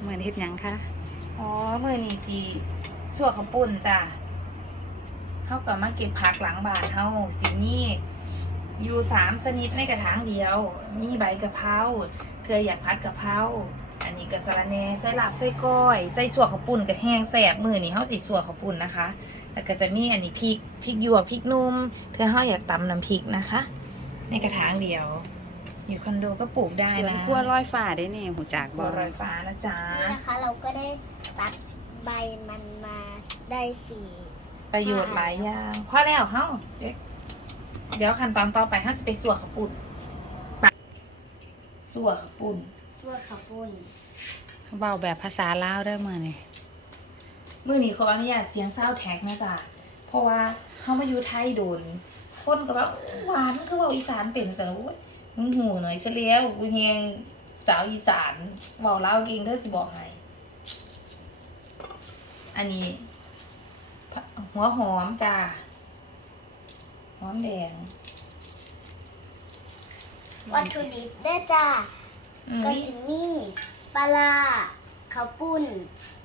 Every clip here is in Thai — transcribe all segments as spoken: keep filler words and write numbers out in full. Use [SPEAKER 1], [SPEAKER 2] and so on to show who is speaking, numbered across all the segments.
[SPEAKER 1] เหมือนเฮ็ดหยังคะ
[SPEAKER 2] อ๋อมื้อนี้สิสั่วข้าวปุ้นจ้ะเฮาก็มาเก็บผักหลังบ้านเฮาสิมีอยู่สามชนิดในกระถางเดียวมีใบกะเพราเธออยากผัดกะเพราอันนี้ก็สะระแหน่ใส่ลาบใส่ก้อยใส่สั่วข้าวปุ้นก็แห้งแซ่บมื้อนี้เฮาสิสั่วข้าวปุ้นนะคะแล้วก็จะมีอันนี้พริกพริกหยวกพริกนุ่มเธอเฮาอยากตำน้ำพริกนะคะ ในกระถางเดียว อยู่คอนโดก็ปลูกได้นะ
[SPEAKER 1] สวนขั้วลอยฟ้าได้นี่หูจัก
[SPEAKER 2] บั
[SPEAKER 1] บ่
[SPEAKER 2] วลอยฟ้านะจ๊ะ
[SPEAKER 3] นี่นะคะเราก็ได้ตัดใบมันมาได้สี่
[SPEAKER 2] ประโยชน์หลายอย่างพอแล้วเฮ้าเดี๋ยวเดี๋ยวขั้นตอนต่อไปเฮ้าจะไปสั่วข้าวปุ้นสั่วข้าวปุ้น
[SPEAKER 3] ส่วนข้าวปุ้น
[SPEAKER 1] เว้าแบบภาษาลาวเด้อมื้อนี้
[SPEAKER 2] มื่อนี้ขออนุญาตเสียงเศร้าแท็กนะจ๊ะเพราะว่าเขามาอยู่ไทยโดน คนก็ว่าหวานมันก็เว่าอีสานเป็นจังโอ้ยมึงหูหน่อยเฉลียวกูเฮงสาวอีสานเว้าลาวเก่งเด้อสิบอกให้อันนี้หัวหอมจ้าหอมแดง
[SPEAKER 3] วัตถุดิบได้จ้า
[SPEAKER 2] อืม
[SPEAKER 3] ก็สิมีปลาร้าข้าวปุ้น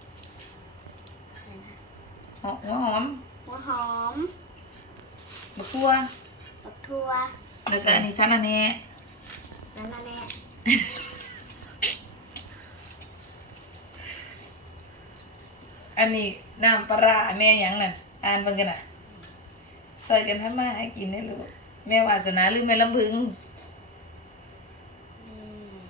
[SPEAKER 2] หัวหัวหอม
[SPEAKER 3] หัวหอม
[SPEAKER 2] มะกรัว
[SPEAKER 3] บักทั่ว
[SPEAKER 2] แล้วก็อันนี้ซาลาแหน่
[SPEAKER 3] นั่นน่ะแน่
[SPEAKER 2] อันนี้น้ำปลาร้าแม่หยังนั่นอ่านเบิ่งกันน่ะซอยกันทำมาให้กินได้ลูกแม่วาสนาหรือแม่ลำพึง
[SPEAKER 3] นี่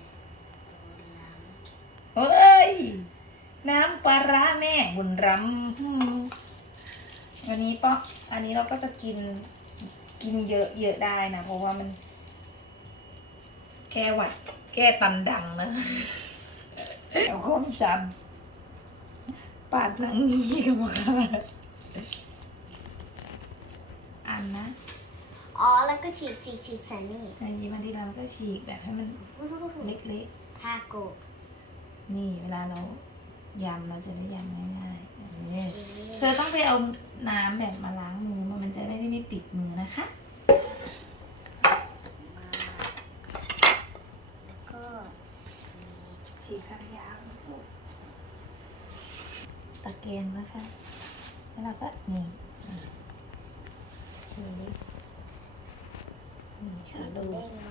[SPEAKER 2] เฮ้ย น้ำปลาร้าแม่บุญรำอืมวันนี้ป๊อกอันนี้เราก็จะกินกินเยอะเยอะได้นะ เพราะว่ามัน แก้หวัด แก้ตันดังนะเอาข้อมจำปาดหนังนี่ก็มาอันนะ
[SPEAKER 3] อ๋อแล้วก็ฉีกฉีกฉีกใส่นี่
[SPEAKER 2] อันนี้มันที่เราก็ฉีกแบบให้มันเล็ก
[SPEAKER 3] ทาโกะ
[SPEAKER 2] ๆ นี่เวลาเรายำเราจะได้ยำง่ายๆแบบนี้เธอต้องไปเอาน้ำแบบมาล้างมือมันจะไม่ได้ไม่ติดมือนะคะ
[SPEAKER 3] แล้วก็
[SPEAKER 2] ฉีกข้างยาวตะเกียงนะคะแล้วเราก็นี่อ่ะทีนี้นี่ค่ะ
[SPEAKER 3] ดู
[SPEAKER 2] ดู
[SPEAKER 3] เด้งม